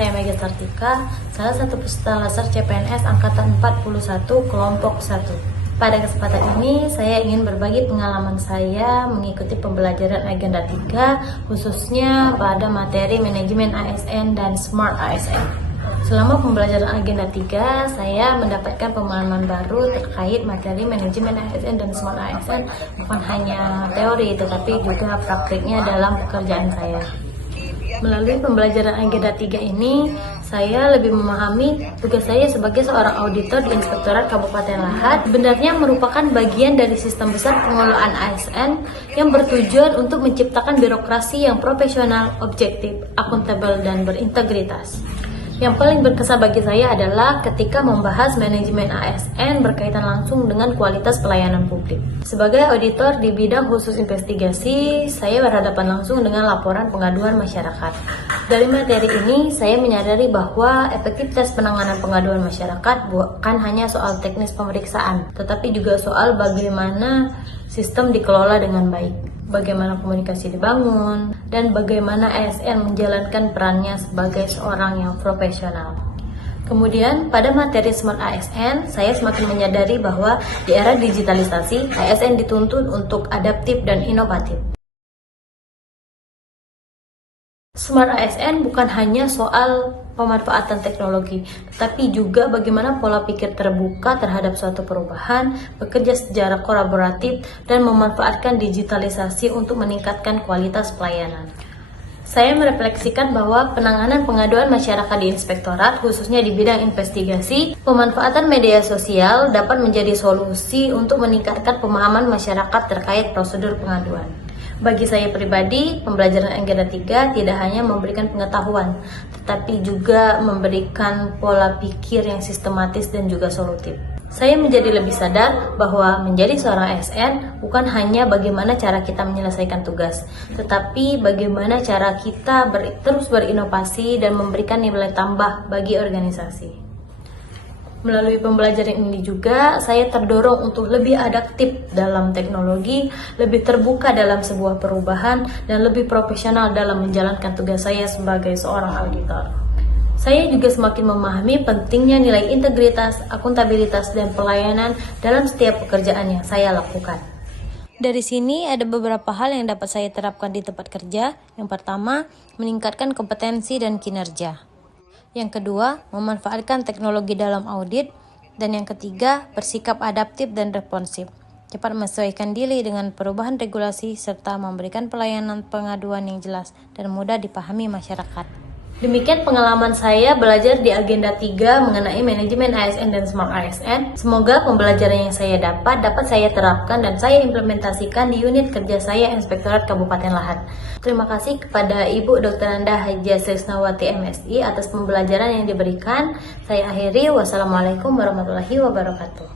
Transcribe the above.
saya Mega Sartika, salah satu peserta laser CPNS Angkatan 41 Kelompok 1. Pada kesempatan ini, saya ingin berbagi pengalaman saya mengikuti pembelajaran Agenda 3, khususnya pada materi Manajemen ASN dan Smart ASN. Selama pembelajaran Agenda 3, saya mendapatkan pemahaman baru terkait materi Manajemen ASN dan Smart ASN, bukan hanya teori, tetapi juga praktiknya dalam pekerjaan saya. Melalui pembelajaran Agenda 3 ini, saya lebih memahami tugas saya sebagai seorang auditor di Inspektorat Kabupaten Lahat sebenarnya merupakan bagian dari sistem besar pengelolaan ASN yang bertujuan untuk menciptakan birokrasi yang profesional, objektif, akuntabel, dan berintegritas. Yang paling berkesan bagi saya adalah ketika membahas manajemen ASN berkaitan langsung dengan kualitas pelayanan publik. Sebagai auditor di bidang khusus investigasi, saya berhadapan langsung dengan laporan pengaduan masyarakat. Dari materi ini, saya menyadari bahwa efektivitas penanganan pengaduan masyarakat bukan hanya soal teknis pemeriksaan, tetapi juga soal bagaimana sistem dikelola dengan baik, bagaimana komunikasi dibangun, dan bagaimana ASN menjalankan perannya sebagai seorang yang profesional. Kemudian, pada materi Smart ASN, saya semakin menyadari bahwa di era digitalisasi, ASN dituntut untuk adaptif dan inovatif. Smart ASN bukan hanya soal pemanfaatan teknologi, tetapi juga bagaimana pola pikir terbuka terhadap suatu perubahan, bekerja secara kolaboratif, dan memanfaatkan digitalisasi untuk meningkatkan kualitas pelayanan. Saya merefleksikan bahwa penanganan pengaduan masyarakat di Inspektorat, khususnya di bidang investigasi, pemanfaatan media sosial dapat menjadi solusi untuk meningkatkan pemahaman masyarakat terkait prosedur pengaduan. Bagi saya pribadi, pembelajaran Agenda 3 tidak hanya memberikan pengetahuan, tetapi juga memberikan pola pikir yang sistematis dan juga solutif. Saya menjadi lebih sadar bahwa menjadi seorang ASN bukan hanya bagaimana cara kita menyelesaikan tugas, tetapi bagaimana cara kita terus berinovasi dan memberikan nilai tambah bagi organisasi. Melalui pembelajaran ini juga, saya terdorong untuk lebih adaptif dalam teknologi, lebih terbuka dalam sebuah perubahan, dan lebih profesional dalam menjalankan tugas saya sebagai seorang auditor. Saya juga semakin memahami pentingnya nilai integritas, akuntabilitas, dan pelayanan dalam setiap pekerjaan yang saya lakukan. Dari sini ada beberapa hal yang dapat saya terapkan di tempat kerja. Yang pertama, meningkatkan kompetensi dan kinerja. Yang kedua, memanfaatkan teknologi dalam audit. Dan yang ketiga, bersikap adaptif dan responsif, cepat menyesuaikan diri dengan perubahan regulasi, serta memberikan pelayanan pengaduan yang jelas dan mudah dipahami masyarakat. Demikian pengalaman saya belajar di Agenda 3 mengenai manajemen ASN dan Smart ASN. Semoga pembelajaran yang saya dapat saya terapkan dan saya implementasikan di unit kerja saya Inspektorat Kabupaten Lahat. Terima kasih kepada Ibu Dr. Anda Hajia Srisnawati MSI atas pembelajaran yang diberikan. Saya akhiri, wassalamualaikum warahmatullahi wabarakatuh.